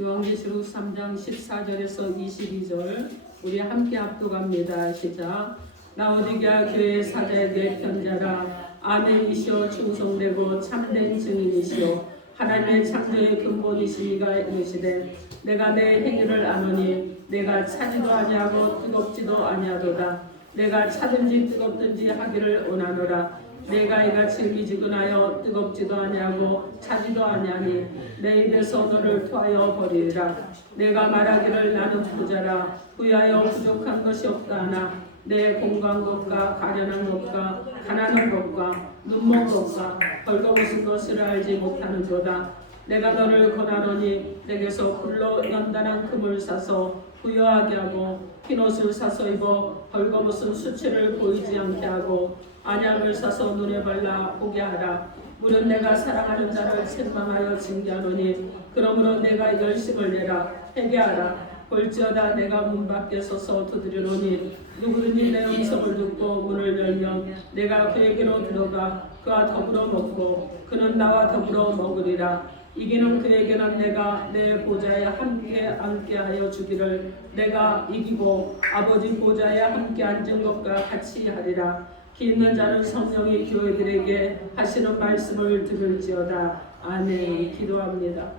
요한계시록 3장 14절에서 22절 우리 함께 합독합니다. 시작. 라오디게아 교회 사자에게 편지하라. 아멘이시오 충성되고 참된 증인이시오 하나님의 창조의 근본이시니가 이르시되 내가 내 행위를 아노니 내가 차지도 아니하고 뜨겁지도 아니하도다. 내가 차든지 뜨겁든지 하기를 원하노라. 내가 이같이 미지근하여 뜨겁지도 아니하고 차지도 아니하니 내 입에서 너를 토하여 버리리라. 내가 말하기를 나는 부자라 부유하여 부족한 것이 없다 하나 내 공고한 것과 가련한 것과 가난한 것과 눈먼 것과 벌거벗은 것을 알지 못하는도다. 내가 너를 권하노니 내게서 불로 연단한 금을 사서 부여하게 하고 흰옷을 사서 입어 벌거벗은 수치를 보이지 않게 하고 안약을 사서 눈에 발라 보게 하라. 물은 내가 사랑하는 자를 책망하여 징계하노니 그러므로 내가 열심을 내라 회개하라. 볼지어다 내가 문 밖에 서서 두드리노니 누구든지 내 음성을 듣고 문을 열면 내가 그에게로 들어가 그와 더불어 먹고 그는 나와 더불어 먹으리라. 이기는 그에게는 내가 내 보좌에 함께 앉게 하여 주기를 내가 이기고 아버지 보좌에 함께 앉은 것과 같이 하리라. 기 있는 자는 성령이 교회들에게 하시는 말씀을 들을지어다. 아멘. 기도합니다.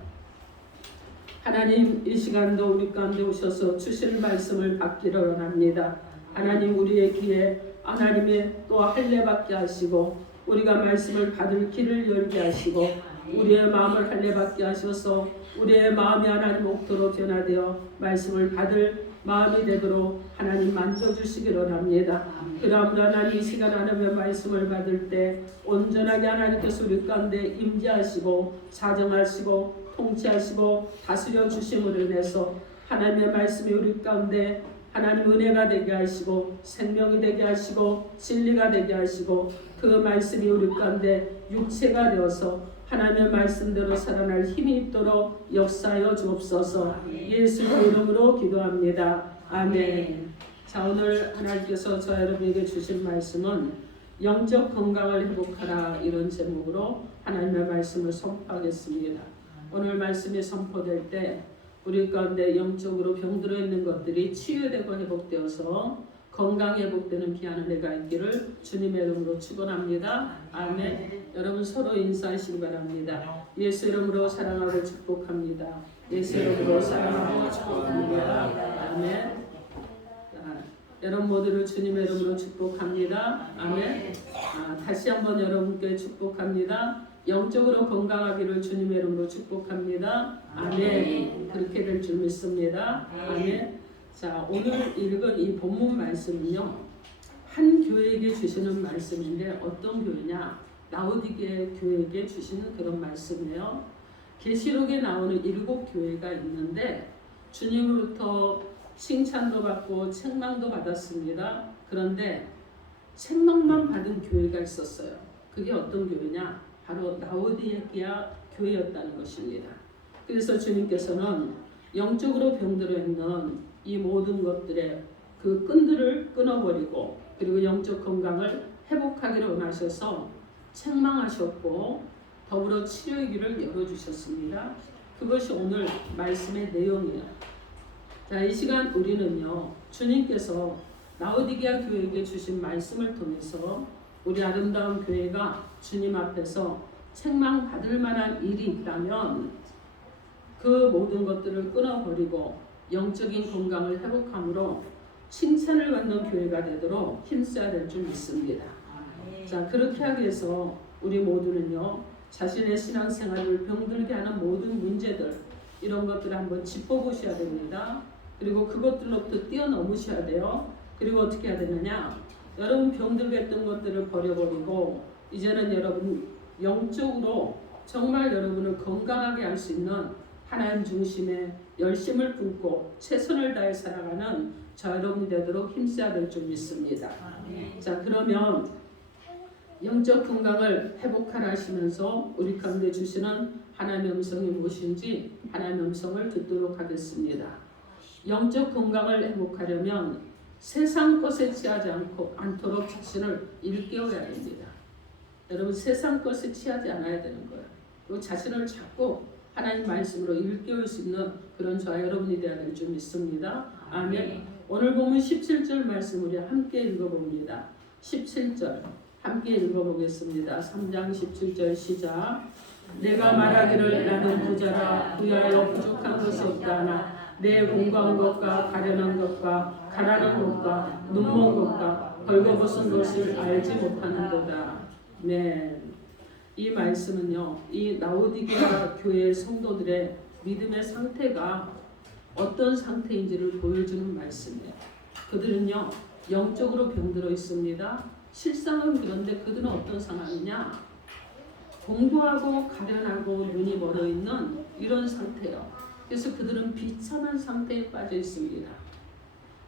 하나님, 이 시간도 우리 가운데 오셔서 주실 말씀을 받기를 원합니다. 하나님, 우리의 귀에 하나님의 또 할례받게 하시고 우리가 말씀을 받을 길을 열게 하시고 우리의 마음을 할례받게 하셔서 우리의 마음이 하나님 옥토로 변화되어 말씀을 받을 마음이 되도록 하나님 만져주시기를 원합니다. 그러므로 하나님 이 시간 하나님의 말씀을 받을 때 온전하게 하나님께서 우리 가운데 임재하시고 사정하시고 통치하시고 다스려 주심으로 인해서 하나님의 말씀이 우리 가운데 하나님 은혜가 되게 하시고 생명이 되게 하시고 진리가 되게 하시고 그 말씀이 우리 가운데 육체가 되어서 하나님의 말씀대로 살아날 힘이 있도록 역사하여 주옵소서. 예수의 이름으로 기도합니다. 아멘. 자, 오늘 하나님께서 저 여러분에게 주신 말씀은 영적 건강을 회복하라 이런 제목으로 하나님의 말씀을 선포하겠습니다. 오늘 말씀이 선포될 때 우리 가운데 영적으로 병들어 있는 것들이 치유되고 회복되어서 건강 회복되는 귀한 은혜가 있기를 주님의 이름으로 축원합니다. 아멘. 여러분 서로 인사하시기 바랍니다. 예수 이름으로 사랑하고 축복합니다. 예수 이름으로 사랑하고 축복합니다. 아멘. 여러분 모두를 주님의 이름으로 축복합니다. 아멘. 다시 한번 여러분께 축복합니다. 영적으로 건강하기를 주님의 이름으로 축복합니다. 아멘. 그렇게 될 줄 믿습니다. 아멘. 자, 오늘 읽은 이 본문 말씀은요, 한 교회에게 주시는 말씀인데 어떤 교회냐? 라오디게아 교회에게 주시는 그런 말씀이에요. 계시록에 나오는 7교회가 있는데 주님으로부터 칭찬도 받고 책망도 받았습니다. 그런데 책망만 받은 교회가 있었어요. 그게 어떤 교회냐? 바로 라오디게아 교회였다는 것입니다. 그래서 주님께서는 영적으로 병들어 있는 이 모든 것들의 그 끈들을 끊어버리고 그리고 영적 건강을 회복하기를 원하셔서 책망하셨고 더불어 치료의 길을 열어주셨습니다. 그것이 오늘 말씀의 내용이에요. 자, 이 시간 우리는요, 주님께서 라오디게아 교회에게 주신 말씀을 통해서 우리 아름다운 교회가 주님 앞에서 책망받을 만한 일이 있다면 그 모든 것들을 끊어버리고 영적인 건강을 회복함으로 칭찬을 받는 교회가 되도록 힘써야 될 줄 믿습니다. 자, 그렇게 하기 위해서 우리 모두는요, 자신의 신앙생활을 병들게 하는 모든 문제들 이런 것들을 한번 짚어보셔야 됩니다. 그리고 그것들로부터 뛰어넘으셔야 돼요. 그리고 어떻게 해야 되느냐? 여러분 병들게 했던 것들을 버려버리고 이제는 여러분 영적으로 정말 여러분을 건강하게 할 수 있는 하나님 중심의 열심을 품고 최선을 다해 살아가는 저 여러분이 되도록 힘써야 될 줄 믿습니다. 자, 그러면 영적 건강을 회복하라 하시면서 우리 가운데 주시는 하나님의 음성이 무엇인지 하나님의 음성을 듣도록 하겠습니다. 영적 건강을 회복하려면 세상 것에 취하지 않도록 자신을 일깨워야 됩니다. 여러분 세상 것에 취하지 않아야 되는 거예요. 그리고 자신을 자꾸 하나님 말씀으로 일깨울 수 있는 그런 저와 여러분이 되어야 줄 믿습니다. 아멘. 오늘 보면 17절 말씀 우리 함께 읽어봅니다. 17절 함께 읽어보겠습니다. 3장 17절 시작. 내가 말하기를 나는 부자라 부여하여 부족한 것이 없다나 내 공고한 것과 가련한 것과 가난한 것과 눈먼 것과 벌거벗은 것을 알지 못하는도다. 네. 이 말씀은요, 이 라오디게아 교회 성도들의 믿음의 상태가 어떤 상태인지를 보여주는 말씀이에요. 그들은요, 영적으로 병들어 있습니다. 실상은 그런데 그들은 어떤 상황이냐? 공고하고 가련하고 눈이 멀어 있는 이런 상태예요. 그래서 그들은 비참한 상태에 빠져 있습니다.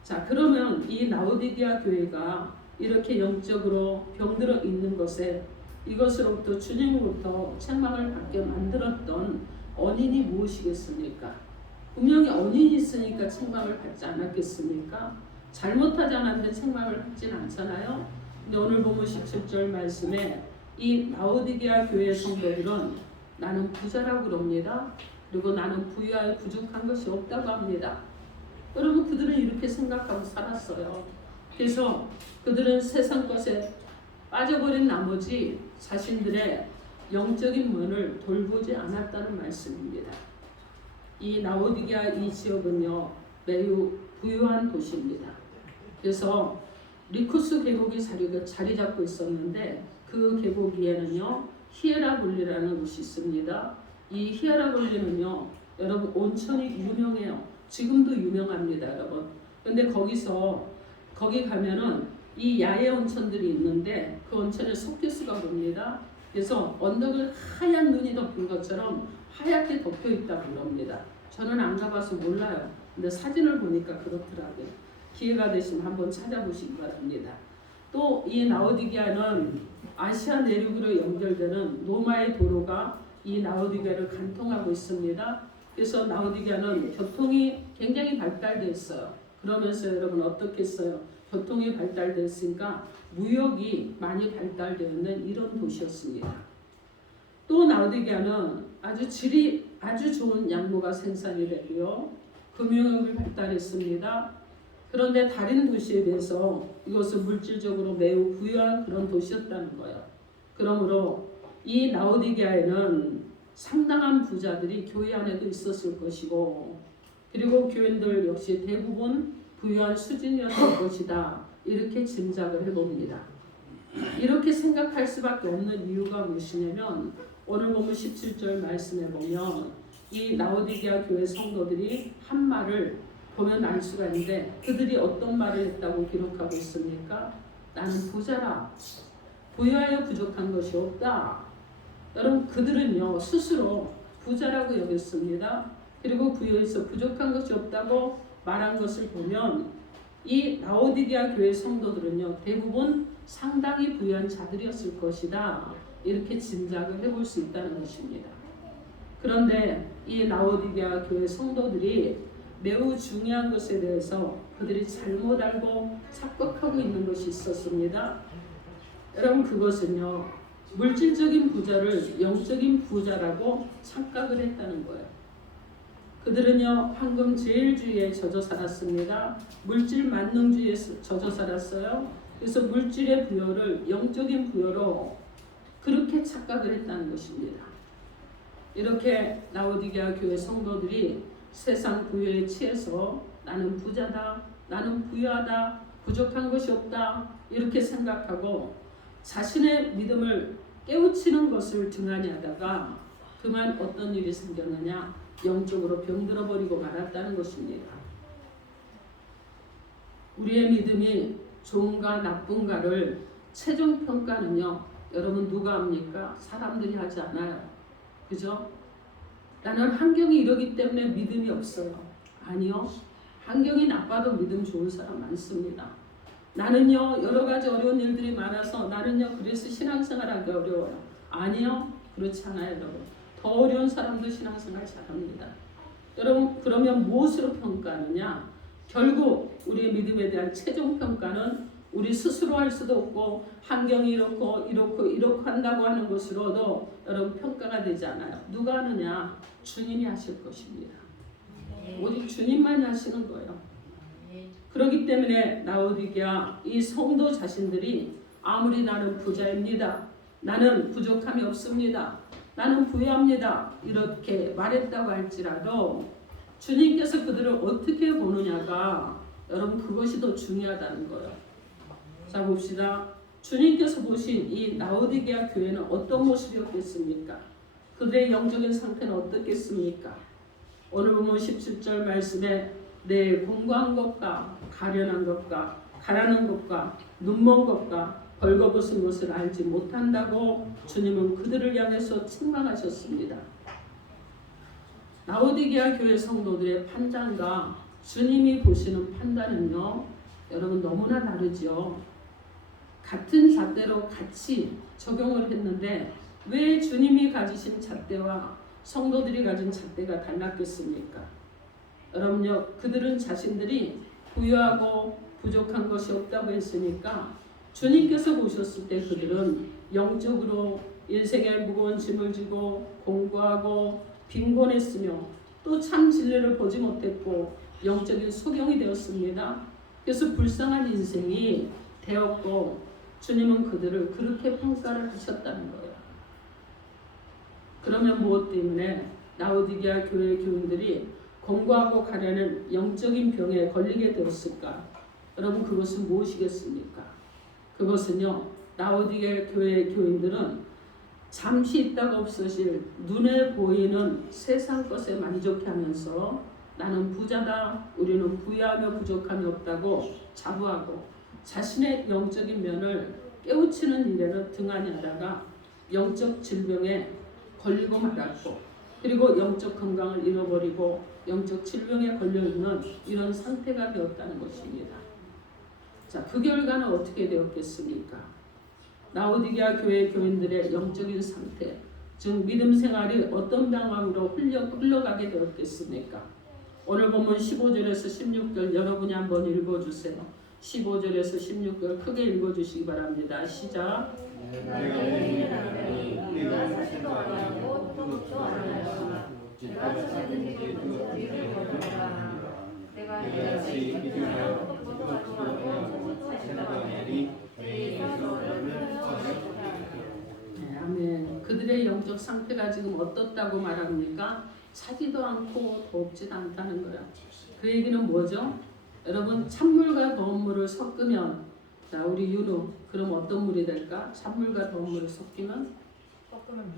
자, 그러면 이 라오디게아 교회가 이렇게 영적으로 병들어 있는 것에 이것으로부터 주님으로부터 책망을 받게 만들었던 원인이 무엇이겠습니까? 분명히 원인이 있으니까 책망을 받지 않았겠습니까? 잘못하지 않았는데 책망을 받지는 않잖아요. 근데 오늘 보면 17절 말씀에 이 라오디게아 교회 성도들은 나는 부자라고 그럽니다. 그리고 나는 부유하여 부족한 것이 없다고 합니다. 여러분, 그들은 이렇게 생각하고 살았어요. 그래서 그들은 세상 것에 빠져버린 나머지 자신들의 영적인 면을 돌보지 않았다는 말씀입니다. 이 라오디게아 이 지역은요, 매우 부유한 도시입니다. 그래서 리쿠스 계곡이 자리 잡고 있었는데 그 계곡 위에는요, 히에라볼리라는 곳이 있습니다. 이 히에라볼리는요, 여러분 온천이 유명해요. 지금도 유명합니다, 여러분. 근데 거기 가면은 이 야외 온천들이 있는데 그 온천에 속기수가 봅니다. 그래서 언덕을 하얀 눈이 덮은 것처럼 하얗게 덮여 있다고 그럽니다. 저는 안 가봐서 몰라요. 근데 사진을 보니까 그렇더라고요. 기회가 되시면 한번 찾아보시기 바랍니다. 또 이 라오디게아는 아시아 내륙으로 연결되는 노마의 도로가 이 라오디게아를 관통하고 있습니다. 그래서 라오디게아는 교통이 굉장히 발달되어 있어요. 그러면서 여러분 어떻게 했어요? 교통이 발달됐으니까 무역이 많이 발달되어 있는 이런 도시였습니다. 또 라오디게아는 질이 아주 좋은 양모가 생산이 되고요. 금융업이 발달했습니다. 그런데 다른 도시에 비해서 이것은 물질적으로 매우 부유한 그런 도시였다는 거예요. 그러므로 이 라오디게아에는 상당한 부자들이 교회 안에도 있었을 것이고, 그리고 교인들 역시 대부분 부유한 수준이었을 것이다. 이렇게 짐작을 해봅니다. 이렇게 생각할 수밖에 없는 이유가 무엇이냐면 오늘 보면 17절 말씀에 보면 이 라오디게아 교회 성도들이 한 말을 보면 알 수가 있는데 그들이 어떤 말을 했다고 기록하고 있습니까? 나는 부자라 부유하여 부족한 것이 없다. 여러분, 그들은요 스스로 부자라고 여겼습니다. 그리고 부유해서 부족한 것이 없다고 말한 것을 보면 이 라오디게아 교회 성도들은요 대부분 상당히 부유한 자들이었을 것이다. 이렇게 짐작을 해볼 수 있다는 것입니다. 그런데 이 라오디게아 교회 성도들이 매우 중요한 것에 대해서 그들이 잘못 알고 착각하고 있는 것이 있었습니다. 여러분, 그것은요 물질적인 부자를 영적인 부자라고 착각을 했다는 거예요. 그들은요 황금 제일주의에 젖어 살았습니다. 물질 만능주의에 젖어 살았어요. 그래서 물질의 부여를 영적인 부여로 그렇게 착각을 했다는 것입니다. 이렇게 라오디게아 교회 성도들이 세상 부여에 취해서 나는 부자다, 나는 부유하다, 부족한 것이 없다 이렇게 생각하고 자신의 믿음을 깨우치는 것을 등한히 하다가 그만 어떤 일이 생겼느냐, 영적으로 병들어 버리고 말았다는 것입니다. 우리의 믿음이 좋은가 나쁜가를 최종 평가는요 여러분 누가 합니까? 사람들이 하지 않아요. 그죠? 나는 환경이 이러기 때문에 믿음이 없어요. 아니요. 환경이 나빠도 믿음 좋은 사람 많습니다. 나는요 여러 가지 어려운 일들이 많아서 나는요 그래서 신앙생활하기 어려워요. 아니요. 그렇지 않아요, 여러분. 더 어려운 사람도 신앙생활 잘합니다. 여러분, 그러면 무엇으로 평가하느냐? 결국 우리의 믿음에 대한 최종 평가는 우리 스스로 할 수도 없고 환경이 이렇고 한다고 하는 것으로도 여러분 평가가 되지 않아요. 누가 하느냐? 주님이 하실 것입니다. 오직 주님만이 하시는 거예요. 그렇기 때문에 라오디게아 이 성도 자신들이 아무리 나는 부자입니다. 나는 부족함이 없습니다. 나는 부유합니다. 이렇게 말했다고 할지라도 주님께서 그들을 어떻게 보느냐가 여러분 그것이 더 중요하다는 거예요. 자 봅시다. 주님께서 보신 이 라오디게아 교회는 어떤 모습이었겠습니까? 그들의 영적인 상태는 어떻겠습니까? 오늘 보면 17절 말씀에 내 공고한 것과 가련한 것과 가라는 것과 눈먼 것과 벌거벗은 것을 알지 못한다고 주님은 그들을 향해서 책망하셨습니다. 라오디게아 교회 성도들의 판단과 주님이 보시는 판단은요, 여러분 너무나 다르죠. 같은 잣대로 같이 적용을 했는데 왜 주님이 가지신 잣대와 성도들이 가진 잣대가 달랐겠습니까? 여러분요, 그들은 자신들이 부유하고 부족한 것이 없다고 했으니까 주님께서 보셨을 때 그들은 영적으로 인생의 무거운 짐을 지고 공고하고 빈곤했으며 또 참 진리를 보지 못했고 영적인 소경이 되었습니다. 그래서 불쌍한 인생이 되었고 주님은 그들을 그렇게 평가를 하셨다는 거예요. 그러면 무엇 때문에 라오디게아 교회 교인들이 공고하고 가련한 영적인 병에 걸리게 되었을까? 여러분 그것은 무엇이겠습니까? 그것은요, 라오디게아 교회 교인들은 잠시 있다가 없어질 눈에 보이는 세상 것에 만족해하면서 나는 부자다, 우리는 부유하며 부족함이 없다고 자부하고 자신의 영적인 면을 깨우치는 일에는 등한히 하다가 영적 질병에 걸리고 말았고 그리고 영적 건강을 잃어버리고 영적 질병에 걸려있는 이런 상태가 되었다는 것입니다. 자, 그 결과는 어떻게 되었겠습니까? 라오디게아 교회 교인들의 영적인 상태, 즉 믿음 생활이 어떤 방향으로 흘러가게 되었겠습니까? 오늘 본문 15절에서 16절 여러분이 한번 읽어주세요. 15절에서 16절 크게 읽어주시기 바랍니다. 시작. 내가 사실도 아니하고 또도 아니하였으나 내가 사실은 뒤를 보내라. 내가 이같이 믿으며 또도 아니하고 또도 아니하니 아멘. 그들의 영적 상태가 지금 어떻다고 말합니까? 차지도 않고 덥지도 않다는 거야. 그 얘기는 뭐죠? 여러분 찬물과 더운 물을 섞으면 자 우리 윤우 그럼 어떤 물이 될까? 찬물과 더운 물을 섞으면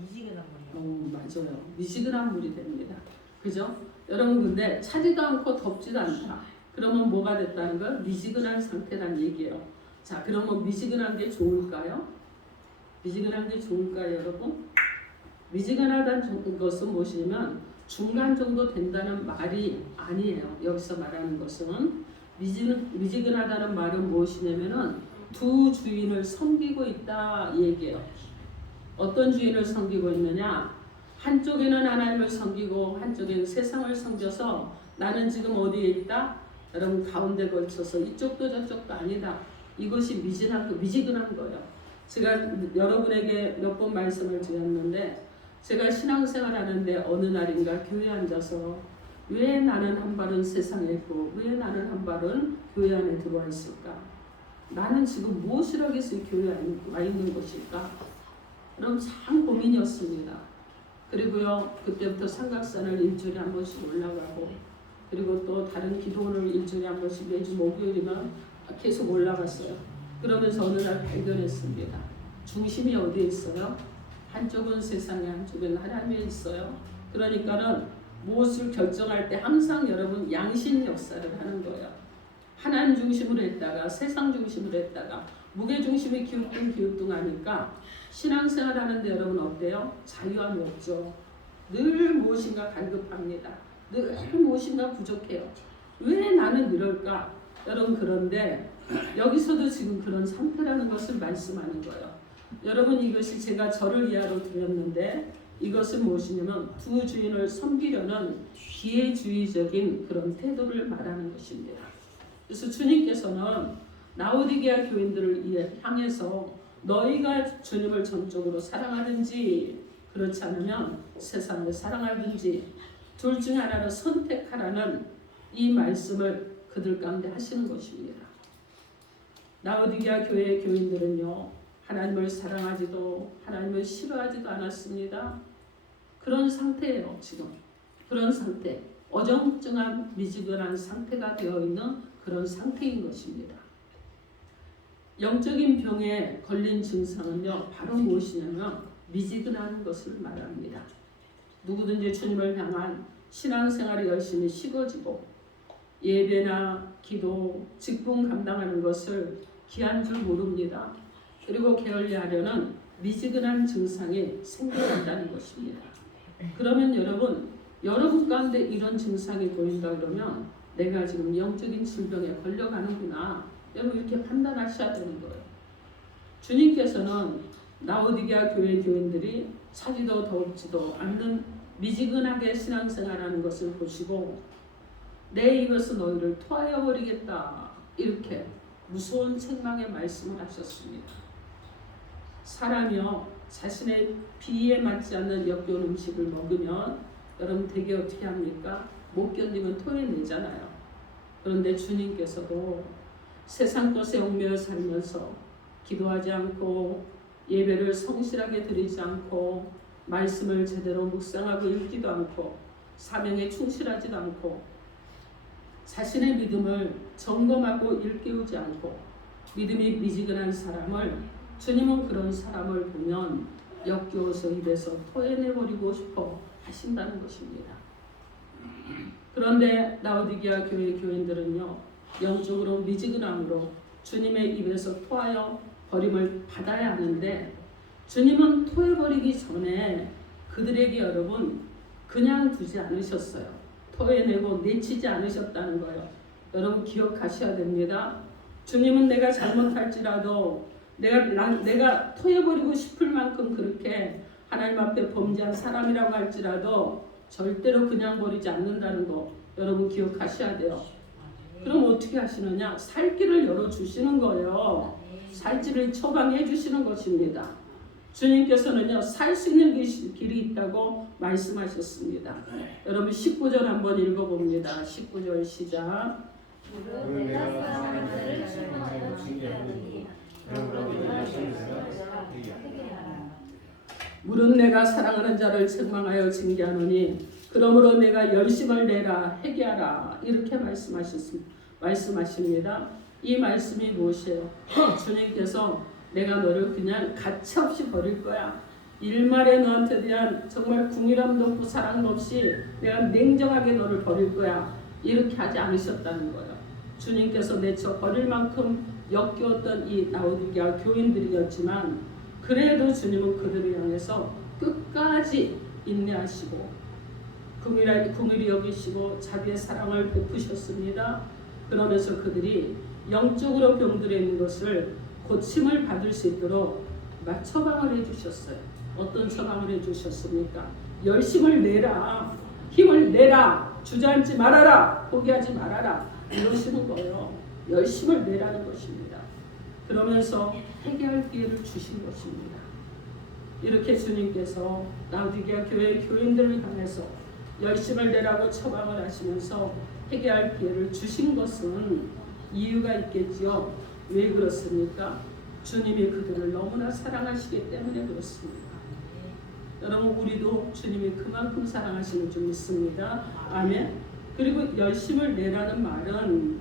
미지근한 물이요. 맞아요. 미지근한 물이 됩니다. 그죠? 여러분 근데 차지도 않고 덥지도 않다. 그러면 뭐가 됐다는 거예요? 미지근한 상태란 얘기예요. 자 그러면 미지근한 게 좋을까요? 미지근한 게 좋을까요 여러분? 미지근하다는 것은 무엇이냐면 중간 정도 된다는 말이 아니에요. 여기서 말하는 것은 미지근하다는 말은 무엇이냐면은 두 주인을 섬기고 있다 얘기예요. 어떤 주인을 섬기고 있느냐? 한쪽에는 하나님을 섬기고 한쪽에는 세상을 섬겨서 나는 지금 어디에 있다? 여러분 가운데 걸쳐서 이쪽도 저쪽도 아니다. 이것이 미지근한 거예요. 제가 여러분에게 몇 번 말씀을 드렸는데 제가 신앙생활 하는데 어느 날인가 교회에 앉아서 왜 나는 한 발은 세상에 있고 왜 나는 한 발은 교회 안에 들어와 있을까? 나는 지금 무엇을 하기 위해서 교회에 와 있는 것일까? 그럼 참 고민이었습니다. 그리고요 그때부터 삼각산을 일주일에 한 번씩 올라가고 그리고 또 다른 기도원을 일주일에 한 번씩 매주 목요일이면 계속 올라갔어요. 그러면서 어느 날 발견했습니다. 중심이 어디에 있어요? 한쪽은 세상에 한쪽은 하나님에 있어요. 그러니까는 무엇을 결정할 때 항상 여러분 양심 역사를 하는 거예요. 하나님 중심으로 했다가 세상 중심으로 했다가 무게 중심이 기우뚱하니까 신앙생활 하는데 여러분 어때요? 자유함이 없죠. 늘 무엇인가 갈급합니다. 늘 무엇인가 부족해요. 왜 나는 이럴까? 여러분 그런데 여기서도 지금 그런 상태라는 것을 말씀하는 거예요. 여러분 이것이 제가 저를 이하로 드렸는데 이것은 무엇이냐면 두 주인을 섬기려는 기회주의적인 그런 태도를 말하는 것입니다. 그래서 주님께서는 라오디게아 교인들을 향해서 너희가 주님을 전적으로 사랑하든지 그렇지 않으면 세상을 사랑하든지 둘 중 하나를 선택하라는 이 말씀을 그들 가운데 하시는 것입니다. 라오디게아 교회의 교인들은요, 하나님을 사랑하지도 하나님을 싫어하지도 않았습니다. 그런 상태예요. 지금 그런 상태, 어정쩡한 미지근한 상태가 되어 있는 그런 상태인 것입니다. 영적인 병에 걸린 증상은요, 바로 무엇이냐면 미지근한 것을 말합니다. 누구든지 주님을 향한 신앙생활이 열심히 식어지고 예배나 기도, 직분 감당하는 것을 귀한 줄 모릅니다. 그리고 게을리하려는 미지근한 증상이 생겨난다는 것입니다. 그러면 여러분 가운데 이런 증상이 보인다 그러면 내가 지금 영적인 질병에 걸려가는구나. 여러분 이렇게 판단하셔야 되는 거예요. 주님께서는 라오디게아 교회 교인들이 차지도 더웁지도 않는 미지근하게 신앙생활하는 것을 보시고 내 입에서 너희를 토하여 버리겠다. 이렇게 무서운 책망의 말씀을 하셨습니다. 사람이요 자신의 비위에 맞지 않는 역겨운 음식을 먹으면 여러분 되게 어떻게 합니까? 못 견디면 토해내잖아요. 그런데 주님께서도 세상 것에 얽매여 살면서 기도하지 않고 예배를 성실하게 드리지 않고 말씀을 제대로 묵상하고 읽지도 않고 사명에 충실하지도 않고 자신의 믿음을 점검하고 일깨우지 않고 믿음이 미지근한 사람을 주님은 그런 사람을 보면 역겨워서 입에서 토해내버리고 싶어 하신다는 것입니다. 그런데 라오디게아 교회 교인들은요 영적으로 미지근함으로 주님의 입에서 토하여 버림을 받아야 하는데 주님은 토해버리기 전에 그들에게 여러분 그냥 두지 않으셨어요. 토해내고 내치지 않으셨다는 거예요. 여러분 기억하셔야 됩니다. 주님은 내가 잘못할지라도 내가 토해버리고 싶을 만큼 그렇게 하나님 앞에 범죄한 사람이라고 할지라도 절대로 그냥 버리지 않는다는 거 여러분 기억하셔야 돼요. 그럼 어떻게 하시느냐? 살 길을 열어주시는 거예요. 살 길을 처방해 주시는 것입니다. 주님께서는요 살 수 있는 길이 있다고 말씀하셨습니다. 여러분 19절 한번 읽어봅니다. 19절 시작. 물은 내가 사랑하는 자를 책망하여 징계하느니 그러므로 내가 물은 내가 사랑하는 자를 책망하여 징계하노니 그러므로 내가 열심을 내라 회개하라 이렇게 말씀하십니다. 이 말씀이 무엇이에요? 주님께서 내가 너를 그냥 가차없이 버릴 거야. 일말에 너한테 대한 정말 궁일함도 없고 사랑도 없이 내가 냉정하게 너를 버릴 거야. 이렇게 하지 않으셨다는 거예요. 주님께서 내쳐 버릴 만큼 역겨웠던 이 라오디게아 교인들이었지만 그래도 주님은 그들을 향해서 끝까지 인내하시고 긍휼히 여기시고 자기의 사랑을 베푸셨습니다. 그러면서 그들이 영적으로 병들어 있는 것을 고침을 받을 수 있도록 처방을 해주셨어요. 어떤 처방을 해주셨습니까? 열심을 내라, 힘을 내라, 주저앉지 말아라, 포기하지 말아라 이러시는 거예요. 열심을 내라는 것입니다. 그러면서 회개할 기회를 주신 것입니다. 이렇게 주님께서 라오디게아 교회 교인들을 향해서 열심을 내라고 처방을 하시면서 회개할 기회를 주신 것은 이유가 있겠지요. 왜 그렇습니까? 주님이 그들을 너무나 사랑하시기 때문에 그렇습니다. 여러분 우리도 주님이 그만큼 사랑하시는 줄 믿습니다. 아멘. 그리고 열심을 내라는 말은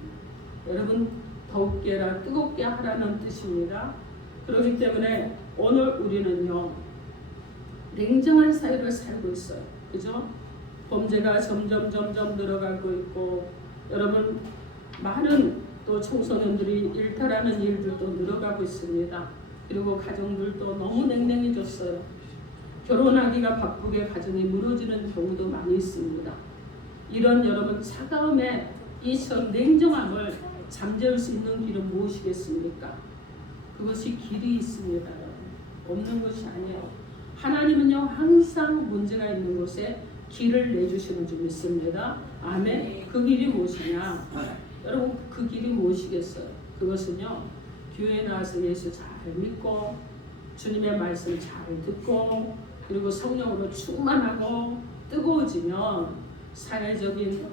여러분 더욱게 하라, 뜨겁게 하라는 뜻입니다. 그렇기 때문에 오늘 우리는요 냉정한 사회를 살고 있어요. 그죠? 범죄가 점점 늘어가고 있고 여러분 많은 또 청소년들이 일탈하는 일들도 늘어가고 있습니다. 그리고 가정들도 너무 냉랭해졌어요. 결혼하기가 바쁘게 가정이 무너지는 경우도 많이 있습니다. 이런 여러분 차가움에 이 냉정함을 잠재울 수 있는 길은 무엇이겠습니까? 그것이 길이 있습니다. 없는 것이 아니에요. 하나님은요 항상 문제가 있는 곳에 길을 내주시는 줄 믿습니다. 아멘. 그 길이 무엇이냐? 여러분 그 길이 무엇이겠어요? 그것은요, 교회에 나와서 예수 잘 믿고 주님의 말씀 잘 듣고 그리고 성령으로 충만하고 뜨거워지면 사회적인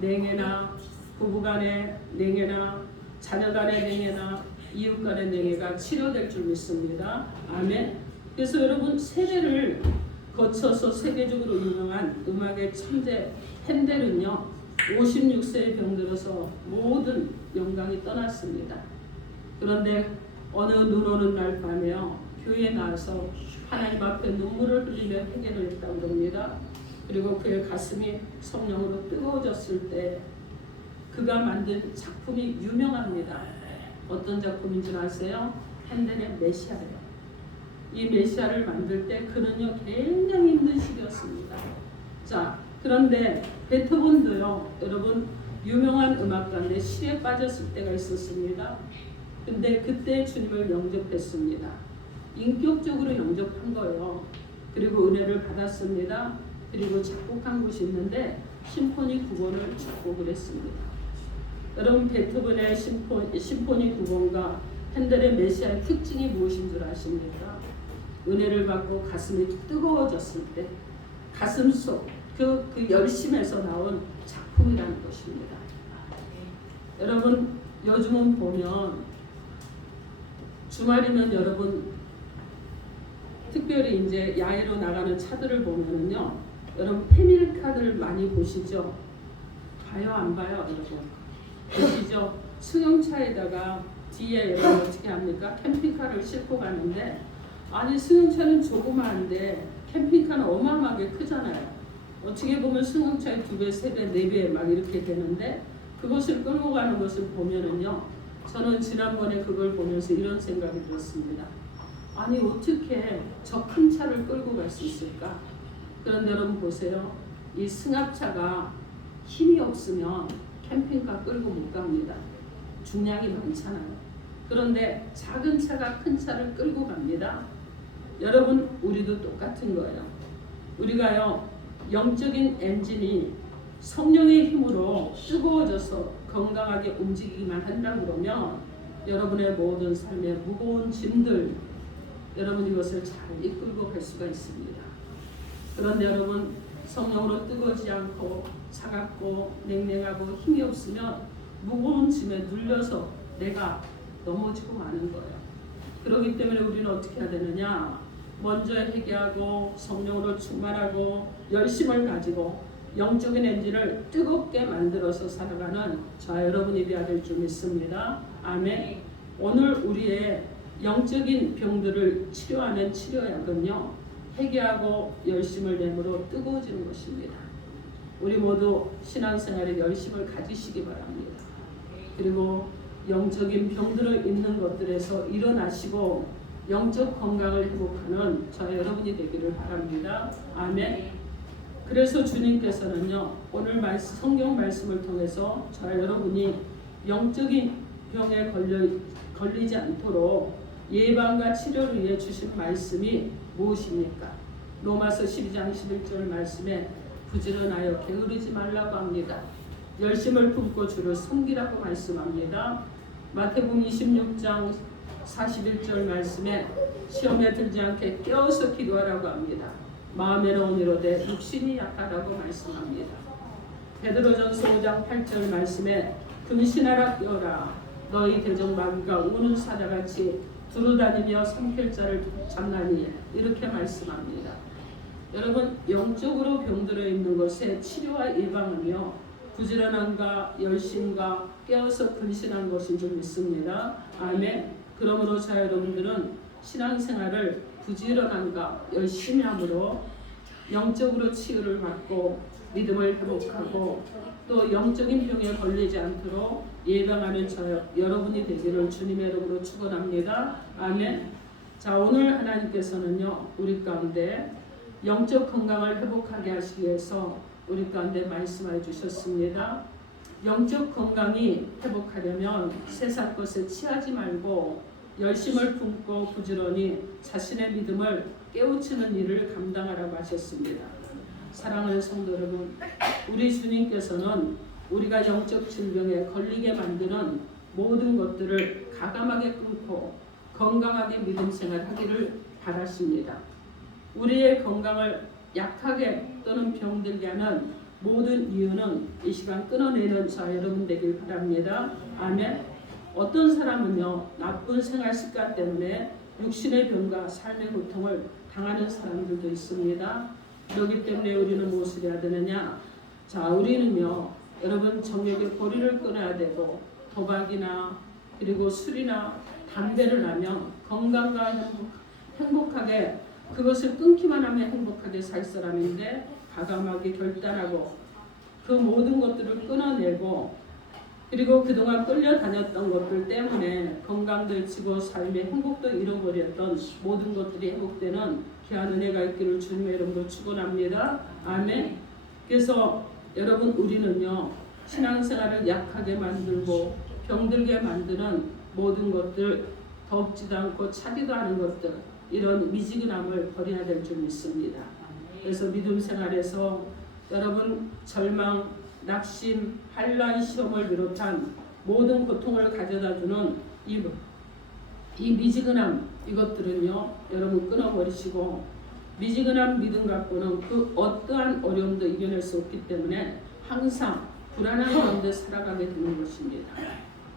냉해나 부부간의 냉해나 자녀간의 냉해나 이웃간의 냉해가 치료될 줄 믿습니다. 아멘. 그래서 여러분, 세대를 거쳐서 세계적으로 유명한 음악의 천재 핸델은요, 56세에 병들어서 모든 영광이 떠났습니다. 그런데 어느 눈 오는 날 밤에요, 교회에 나와서 하나님 앞에 눈물을 흘리며 회개를 했다고 합니다. 그리고 그의 가슴이 성령으로 뜨거워졌을 때 그가 만든 작품이 유명합니다. 어떤 작품인지 아세요? 핸델의 메시아예요. 이 메시아를 만들 때 그는요, 굉장히 힘든 시기였습니다. 자, 그런데 베토벤도요, 여러분, 유명한 음악가인데 시에 빠졌을 때가 있었습니다. 근데 그때 주님을 영접했습니다. 인격적으로 영접한 거예요. 그리고 은혜를 받았습니다. 그리고 작곡한 곳이 있는데 심포니 9번을 작곡을 했습니다. 여러분, 베토벤의 심포니 9번과 핸델의 메시아의 특징이 무엇인 줄 아십니까? 은혜를 받고 가슴이 뜨거워졌을 때 가슴 속 그 열심에서 나온 작품이라는 것입니다. 여러분, 요즘은 보면 주말이면 여러분 특별히 이제 야외로 나가는 차들을 보면은요, 여러분 패밀리카들 많이 보시죠? 봐요, 안 봐요, 여러분? 보시죠? 승용차에다가 뒤에 여러분 어떻게 합니까? 캠핑카를 싣고 가는데, 아니 승용차는 조그마한데 캠핑카는 어마어마하게 크잖아요. 어떻게 보면 승용차의 2배, 3배, 4배 막 이렇게 되는데 그것을 끌고 가는 것을 보면은요, 저는 지난번에 그걸 보면서 이런 생각이 들었습니다. 아니 어떻게 저 큰 차를 끌고 갈 수 있을까? 그런데 여러분 보세요. 이 승합차가 힘이 없으면 캠핑카 끌고 못 갑니다. 중량이 많잖아요. 그런데 작은 차가 큰 차를 끌고 갑니다. 여러분, 우리도 똑같은 거예요. 우리가요, 영적인 엔진이 성령의 힘으로 뜨거워져서 건강하게 움직이기만 한다고 그러면 여러분의 모든 삶의 무거운 짐들, 여러분 이것을 잘 이끌고 갈 수가 있습니다. 그런데 여러분, 성령으로 뜨거워지지 않고 차갑고 냉랭하고 힘이 없으면 무거운 짐에 눌려서 내가 넘어지고 마는 거예요. 그렇기 때문에 우리는 어떻게 해야 되느냐? 먼저 회개하고 성령으로 충만하고 열심을 가지고 영적인 엔진을 뜨겁게 만들어서 살아가는 저와 여러분이 되어야 될 줄 믿습니다. 아멘. 오늘 우리의 영적인 병들을 치료하는 치료약은요, 회개하고 열심을 내므로 뜨거워지는 것입니다. 우리 모두 신앙생활에 열심을 가지시기 바랍니다. 그리고 영적인 병들어 있는 것들에서 일어나시고 영적 건강을 회복하는 저와 여러분이 되기를 바랍니다. 아멘. 그래서 주님께서는요, 오늘 성경 말씀을 통해서 저와 여러분이 영적인 병에 걸리지 않도록 예방과 치료를 위해 주신 말씀이 무엇입니까? 로마서 12장 11절 말씀에 부지런하여 게으르지 말라고 합니다. 열심을 품고 주를 섬기라고 말씀합니다. 마태복음 26장 41절 말씀에 시험에 들지 않게 깨어서 기도하라고 합니다. 마음에는 온이로되 육신이 약하다고 말씀합니다. 베드로전서 5장 8절 말씀에 근신하라 깨어라. 너희 대적 마귀가 우는 사자같이 두루다니며 삼킬 자를 잡나니, 이렇게 말씀합니다. 여러분, 영적으로 병들어 있는 것의 치료와 예방은요, 부지런함과 열심과 깨어서 근신한 것인 줄 믿습니다. 아멘. 그러므로 자 여러분들은 신앙생활을 부지런함과 열심히 함으로 영적으로 치유를 받고 믿음을 회복하고 또 영적인 병에 걸리지 않도록 예방하는 여러분이 되기를 주님의 이름으로 축원합니다. 아멘. 자, 오늘 하나님께서는요, 우리 가운데 영적 건강을 회복하게 하시기 위해서 우리 가운데 말씀해 주셨습니다. 영적 건강이 회복하려면 세상 것에 취하지 말고 열심을 품고 부지런히 자신의 믿음을 깨우치는 일을 감당하라고 하셨습니다. 사랑하는 성도 여러분, 우리 주님께서는 우리가 영적 질병에 걸리게 만드는 모든 것들을 가감하게 끊고 건강하게 믿음 생활하기를 바라십니다. 우리의 건강을 약하게 또는 병들게 하는 모든 이유는 이 시간 끊어내는 자 여러분 되길 바랍니다. 아멘. 어떤 사람은요 나쁜 생활 습관 때문에 육신의 병과 삶의 고통을 당하는 사람들도 있습니다. 그렇기 때문에 우리는 무엇을 해야 되느냐? 자, 우리는요 여러분 정욕의 고리를 끊어야 되고 도박이나 그리고 술이나 담배를 하면 건강과 행복하게 그것을 끊기만 하면 행복하게 살 사람인데 과감하게 결단하고 그 모든 것들을 끊어내고 그리고 그동안 끌려다녔던 것들 때문에 건강도 해치고 삶의 행복도 잃어버렸던 모든 것들이 회복되는 귀한 은혜가 있기를 주님의 이름으로 축원합니다. 아멘. 그래서 여러분 우리는요 신앙생활을 약하게 만들고 병들게 만드는 모든 것들 덥지도 않고 차지도 않은 것들 이런 미지근함을 버려야 될 줄 믿습니다. 그래서 믿음 생활에서 여러분 절망, 낙심, 환난, 시험을 비롯한 모든 고통을 가져다주는 이 미지근함 이것들은요 여러분 끊어버리시고 미지근한 믿음 갖고는 그 어떠한 어려움도 이겨낼 수 없기 때문에 항상 불안한 가운데 살아가게 되는 것입니다.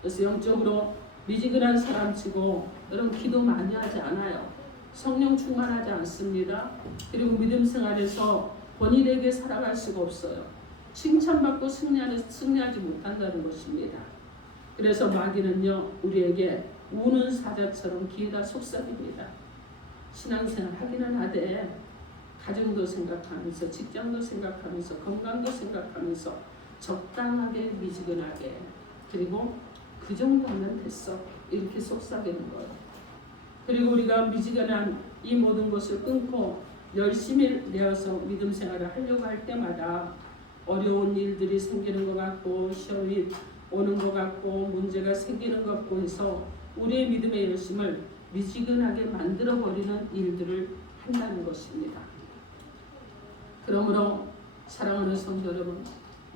그래서 영적으로 미지근한 사람치고 여러분 기도 많이 하지 않아요. 성령 충만하지 않습니다. 그리고 믿음 생활에서 본인에게 살아갈 수가 없어요. 칭찬받고 승리하지 못한다는 것입니다. 그래서 마귀는요 우리에게 우는 사자처럼 귀에다 속삭입니다. 신앙생활 하기는 하되 가정도 생각하면서 직장도 생각하면서 건강도 생각하면서 적당하게 미지근하게 그리고 그 정도면 됐어 이렇게 속삭이는 거예요. 그리고 우리가 미지근한 이 모든 것을 끊고 열심히 내어서 믿음 생활을 하려고 할 때마다 어려운 일들이 생기는 것 같고 시험이 오는 것 같고 문제가 생기는 것 같고 해서 우리의 믿음의 열심을 미지근하게 만들어버리는 일들을 한다는 것입니다. 그러므로 사랑하는 성도 여러분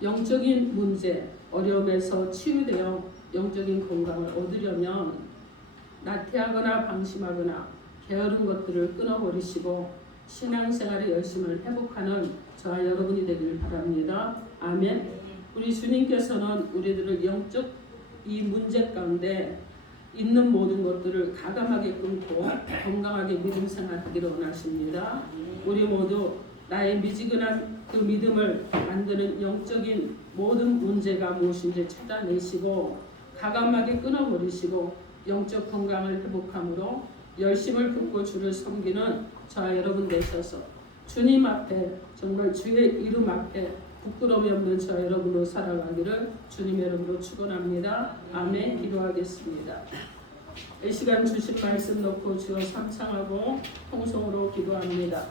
영적인 문제, 어려움에서 치유되어 영적인 건강을 얻으려면 나태하거나 방심하거나 게으른 것들을 끊어버리시고 신앙생활의 열심을 회복하는 저와 여러분이 되길 바랍니다. 아멘. 우리 주님께서는 우리들을 영적 이 문제 가운데 있는 모든 것들을 가감하게 끊고 건강하게 믿음 생활하기를 원하십니다. 우리 모두 나의 미지근한 그 믿음을 만드는 영적인 모든 문제가 무엇인지 찾아내시고 가감하게 끊어버리시고 영적 건강을 회복함으로 열심을 품고 주를 섬기는 저와 여러분 되셔서 주님 앞에 정말 주의 이름 앞에 부끄러움이 없는 저와 여러분으로 살아가기를 주님의 이름으로 축원합니다. 아멘. 기도하겠습니다. 이 시간 주신 말씀 놓고 주여 삼창하고 통성으로 기도합니다.